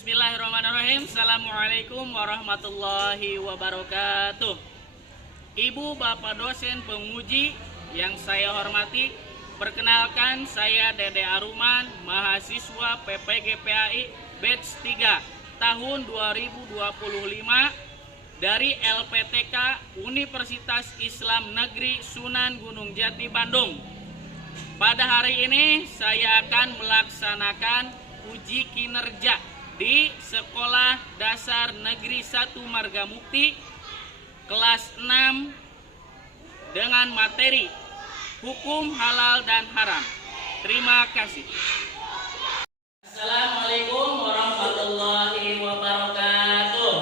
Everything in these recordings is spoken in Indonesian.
Bismillahirrahmanirrahim. Assalamualaikum warahmatullahi wabarakatuh. Ibu bapak dosen penguji yang saya hormati, perkenalkan saya Dede Aruman, mahasiswa PPGPAI batch 3 tahun 2025 dari LPTK Universitas Islam Negeri Sunan Gunung Jati Bandung. Pada hari ini saya akan melaksanakan uji kinerja di Sekolah Dasar Negeri 1 Margamukti kelas 6 dengan materi hukum halal dan haram. Terima kasih. Assalamualaikum warahmatullahi wabarakatuh.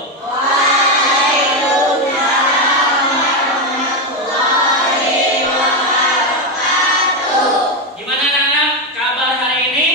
Gimana anak-anak kabar hari ini?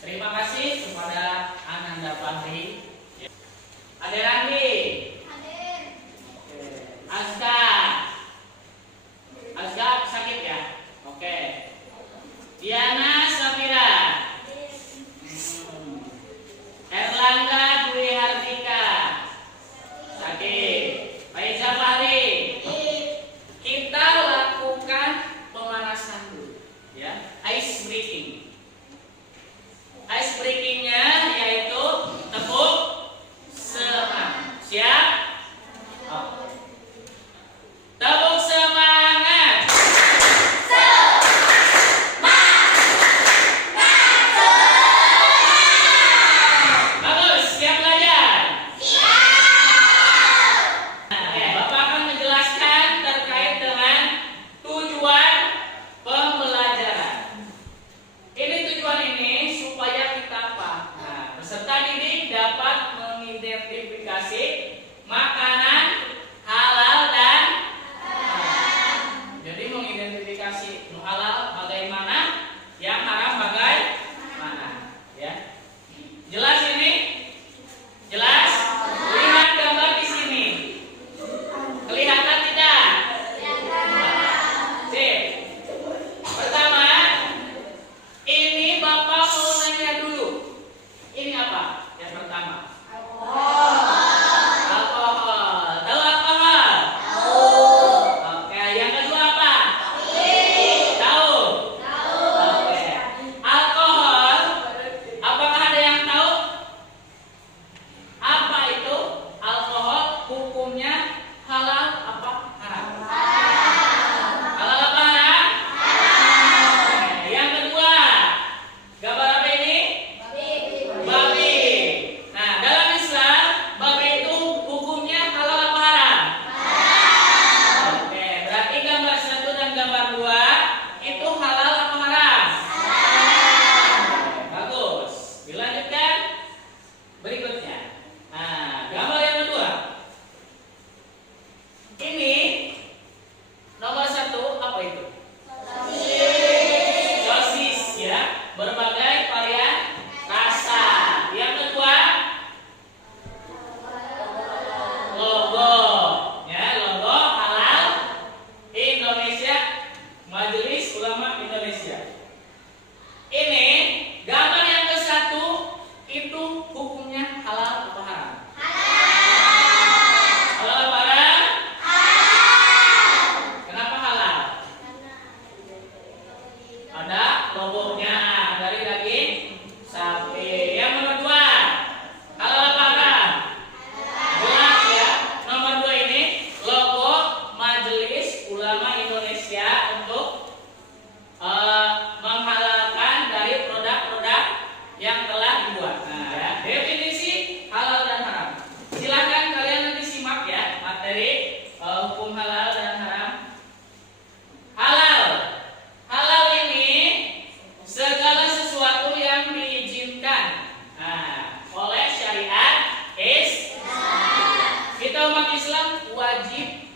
Terima kasih kepada Ananda Fahri. Ade Randi. Hadir. Azka. Azka sakit ya? Oke. Diana Safira. Erlangga Dwi Hardika. Sakit. Faiza Fahri. Kita lakukan pemanasan dulu, ya. Ice breaking. Ice breakingnya yaitu tepuk semangat. Siap? Oh. Tepuk semangat. Bagus, siap belajar? Oke, Bapak akan menjelaskan terkait dengan tujuan pembelajaran. Ini tujuan ini supaya kita paham. Nah, peserta didik dapat mengidentifikasi makanan halal dan haram. Jadi mengidentifikasi halal bagaimana, yang haram bagaimana, ya. Jelas ini? Jelas? Lihat gambar di sini. Kelihatan tidak? Sip. Pertama, ini Bapak mau nanya dulu. Ini apa? Yang pertama. Alkohol.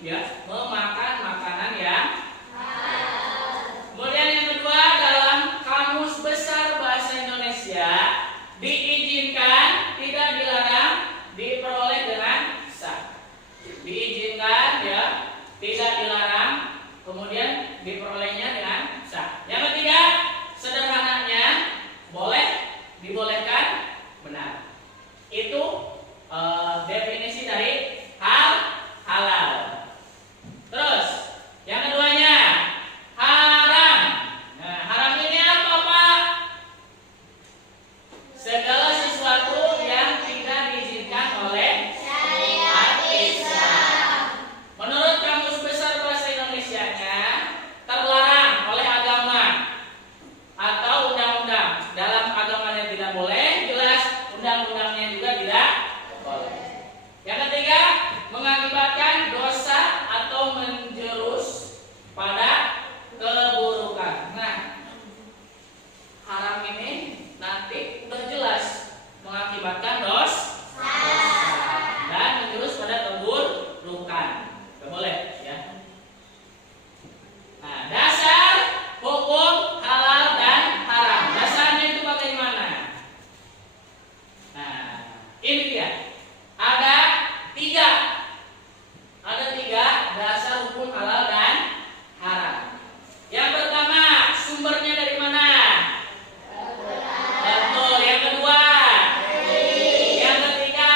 ya memakan makanan yang kemudian yang kedua, dalam Kamus Besar Bahasa Indonesia diizinkan, tidak dilarang, diperoleh dengan sah. Diizinkan ya, tidak dilarang, kemudian diperolehnya dengan sah. Yang ketiga, sederhananya boleh, dibolehkan, benar. Itu definisi dari halal. Terus yang keduanya haram. Nah, haram ini apa, Pak? Segala sesuatu yang tidak diizinkan oleh syariat Islam. Menurut Kamus Besar Bahasa Indonesianya, terlarang oleh agama atau undang-undang. Dalam agamanya tidak boleh, jelas undang-undangnya juga tidak boleh. Yang ketiga, mengakibatkan dosa atau menjerus pada keburukan. Nah, haram ini nanti udah jelas mengakibatkan dosa dan menjurus pada keburukan. Gak boleh ya. Nah, dasar hukum halal dan haram. Dasarnya itu bagaimana? Nah, ini dia. Ada tiga dasar hukum halal dan haram. Yang pertama, sumbernya dari mana? Betul. Yang kedua, yang ketiga,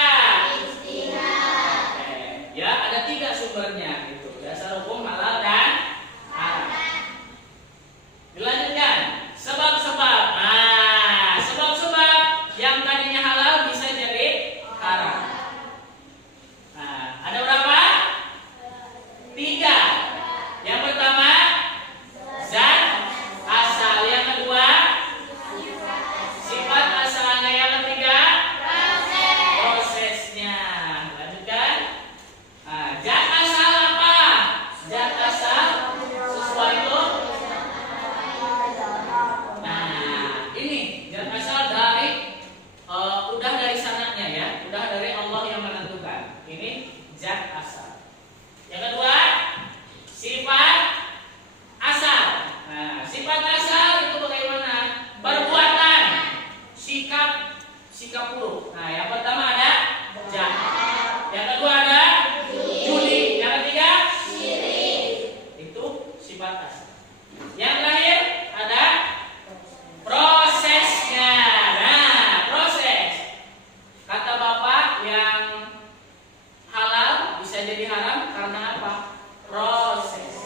ya ada tiga sumbernya itu. Dasar hukum halal dan haram. Dilanjutkan, sebab-sebab. Nah, sebab-sebab yang tadinya halal bisa jadi haram. Nah, ada berapa? 3. Yang pertama, zat asal. Yang kedua, sifat asalnya. Yang ketiga, prosesnya. Lanjutkan. Nah, zat asal apa? Zat asal sesuatu. Nah, ini zat asal dari udah dari sananya ya, udah dari Allah yang menentukan. Ini zat asal. Yang kedua, sifat asal. Nah, sifat asal itu bagaimana? Perbuatan, sikap buruk. Nah, yang pertama ada jahat. Yang kedua ada judi. Yang ketiga syirik. Itu sifat asal. Yang terakhir ada prosesnya. Nah, proses. Kata Bapak, yang halal bisa jadi haram karena apa? Proses.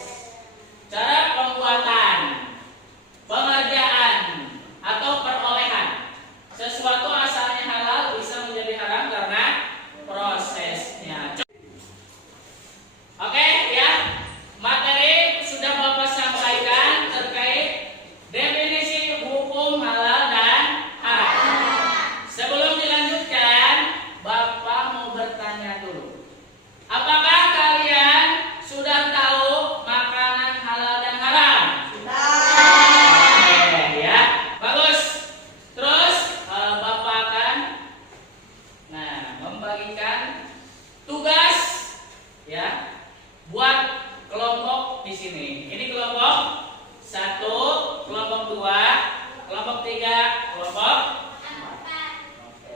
Cara pembuatan, pengerjaan, atau perolehan. Sesuatu asalnya halal bisa menjadi haram karena prosesnya. Oke ya, materi sudah Bapak sampaikan terkait definisi hukum halal dan haram. Sebelum dilanjutkan, Bapak mau bertanya dulu. Apakah kalian sudah tahu makanan halal dan haram? Oke, ya, bagus. Terus Bapak akan membagikan tugas ya buat kelompok di sini. Ini kelompok 1, kelompok 2, kelompok 3, kelompok 4. Oke.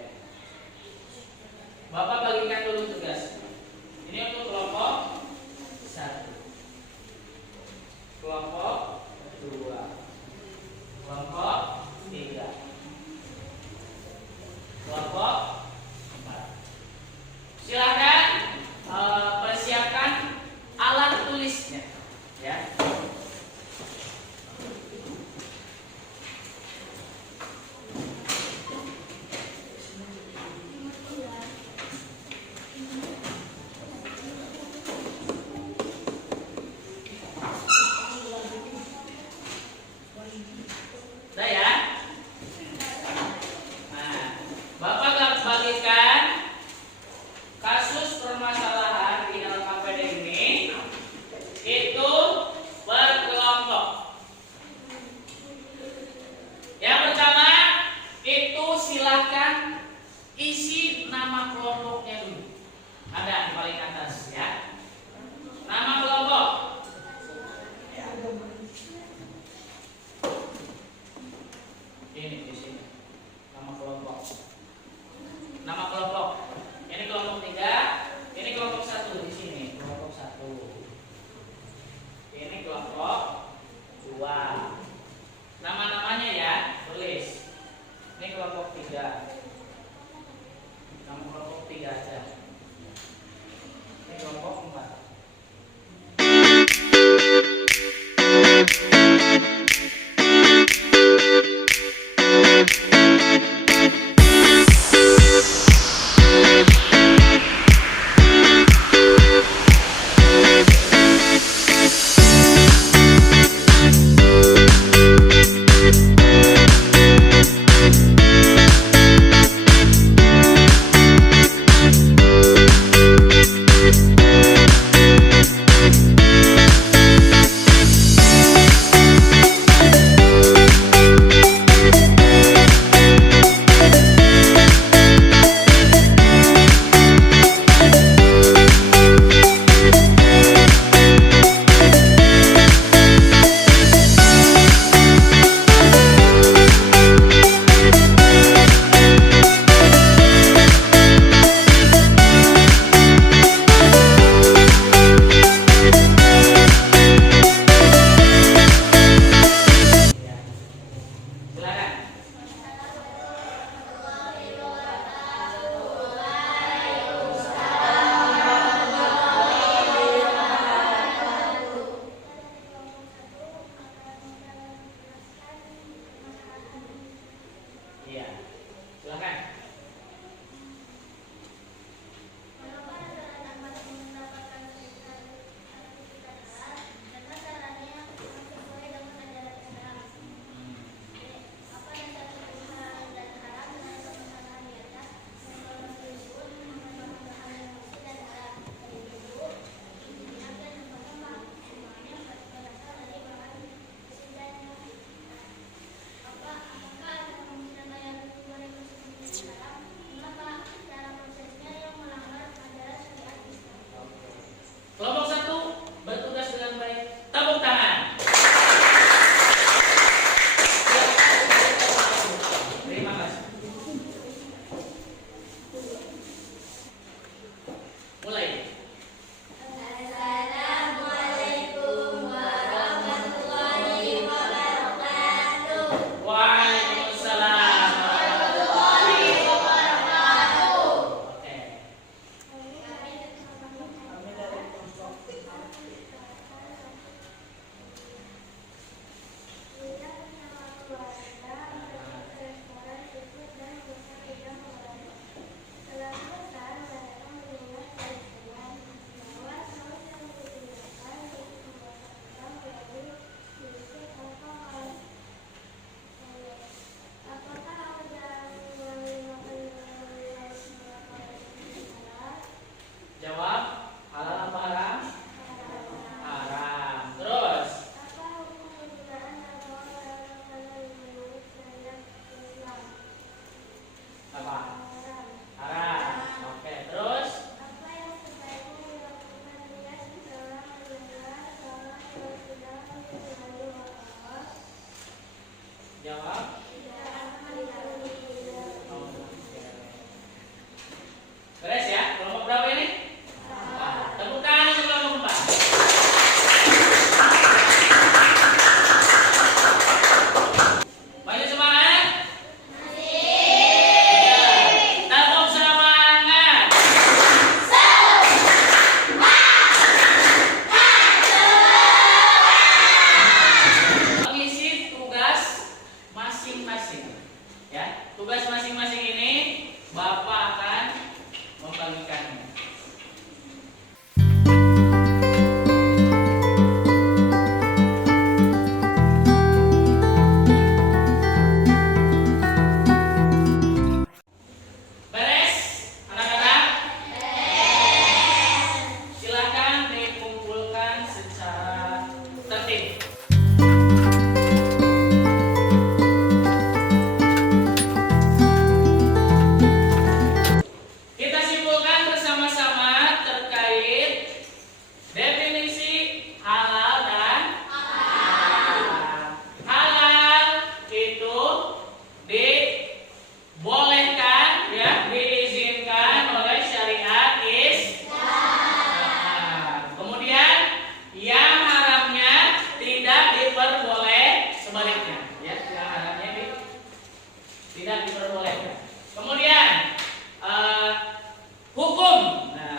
Bapak bagikan dulu tugas. Ini untuk kelompok 1, kelompok 2, kelompok 3, kelompok 4. Silakan persiapkan alat tulisnya ya.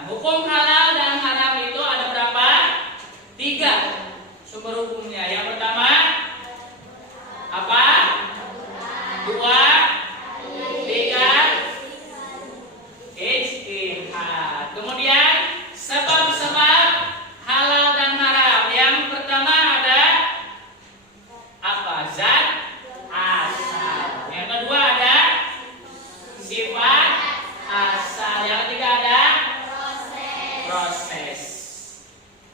hukum halal dan haram itu ada berapa? 3 sumber hukumnya. Yang pertama apa? 2, 3 ijtihad. Kemudian sebab-sebab halal dan haram. Yang pertama ada apa? Zat asal. Yang kedua ada sifat asal. Yang ketiga ada proses.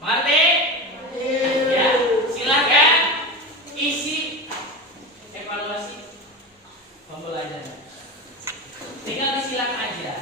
Mengerti? Ya, silakan isi evaluasi pembelajaran. Tinggal disilakan aja.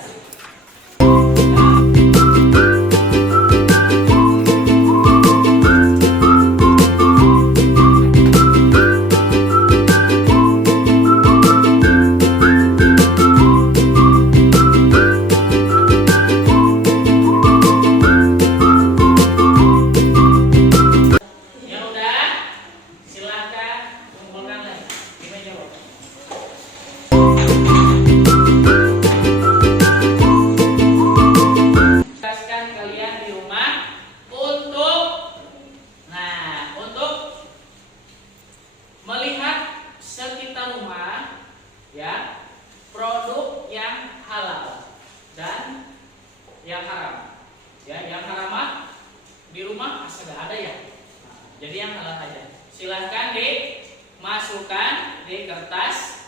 Jadi yang halal aja. Silahkan dimasukkan di kertas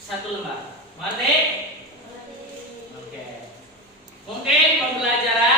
1 lembar. Mengerti? Oke. Mungkin pembelajaran